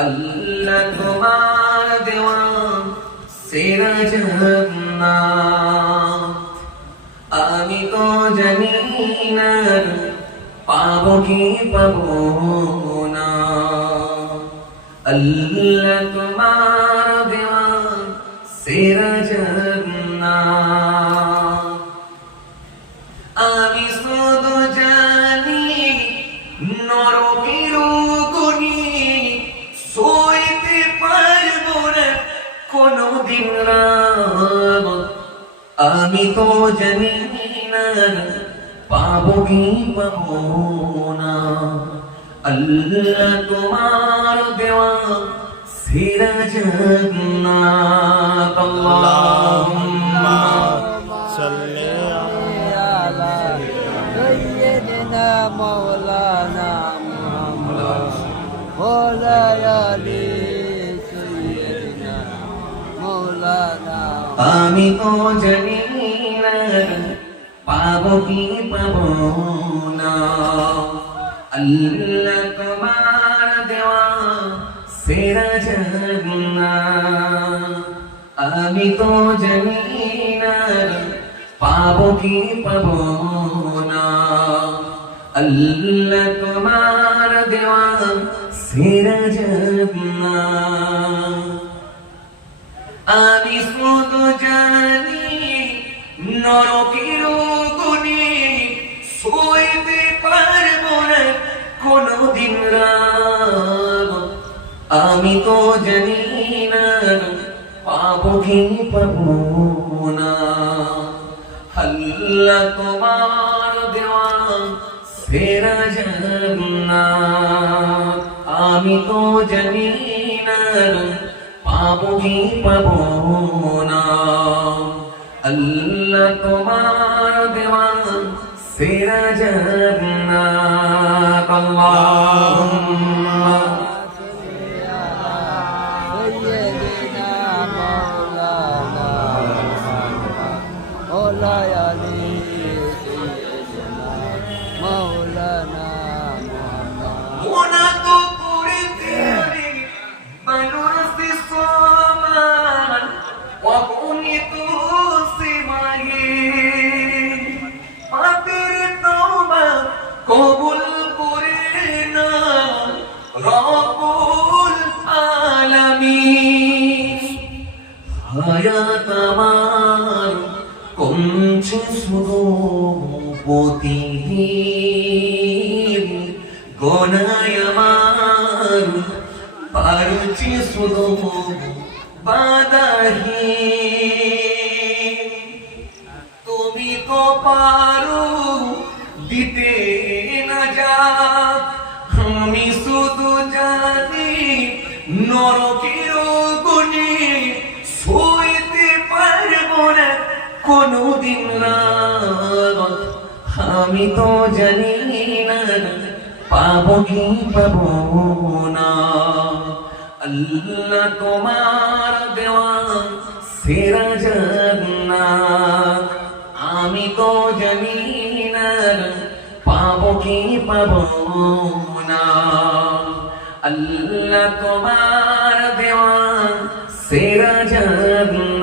আল্লাহ তোমার দেওয়া সেরা জান্নাত আমি তো জানি না পাবো কি পাবো না। আল্লাহ তোমার দেওয়া সেরা জান্নাত আমি শুধু জানি নরকের গনি সইতে পারবো না কোনদিন রাত আমি তো জানি না পাবো কি পাবো না। আল্লাহ তোমার দেওয়া সেরা জান্নাত আল্লাহুম্মা সাল্লি আলা সাইয়্যিদিনা মাওলানা মুহাম্মদ ওয়া আলি সাইয়্যিদিনা মাওলানা। আমি তো জানি না পাবো কি পাবো না। আল্লাহ তোমার দেওয়া সেরা জান্নাত আমি তো জানি না পাবো কি পাবো না। আল্লাহ তোমার দেওয়া সেরা জান্নাত আমি শুধু জানি নরকের গনি সইতে পারবো না কোনদিন রাত আমি তো জানি না পাবো কি পাবো না। আল্লাহ তোমার দেওয়া সেরা জান্নাত আমি তো জানি না পাবো কি পাবো না। আল্লাহ তোমার দেওয়া সেরা জান্নাত আল্লাহুম্মা সাইয়্যিদিনা মাওলানা মুহাম্মদ ওয়া আলি সাইয়্যিদিনা মাওলানা মুহাম্মদ। মোনা তো করেতে রে বালুর ফিসমান ওয়াকুনি তো সিমাহি পাপের তওবা কবুল করে না রব্বুল আলামিন। হায়াত আমার কমছে শুধু প্রতিদিন গোনায় আমার পারছি শুধু বাধাহীন। তুমি তো পারো দিতে না যা আমি শুধু জানি নরকের গনি সইতে পারবো না কোনদিন রাত আমি তো জানি না পাবো কি পাবো না। আল্লাহ তোমার দেওয়া সেরা জান্নাত আমি তো জানি না পাবো কি পাবো না। আল্লাহ তোমার দেওয়া সেরা জান্নাত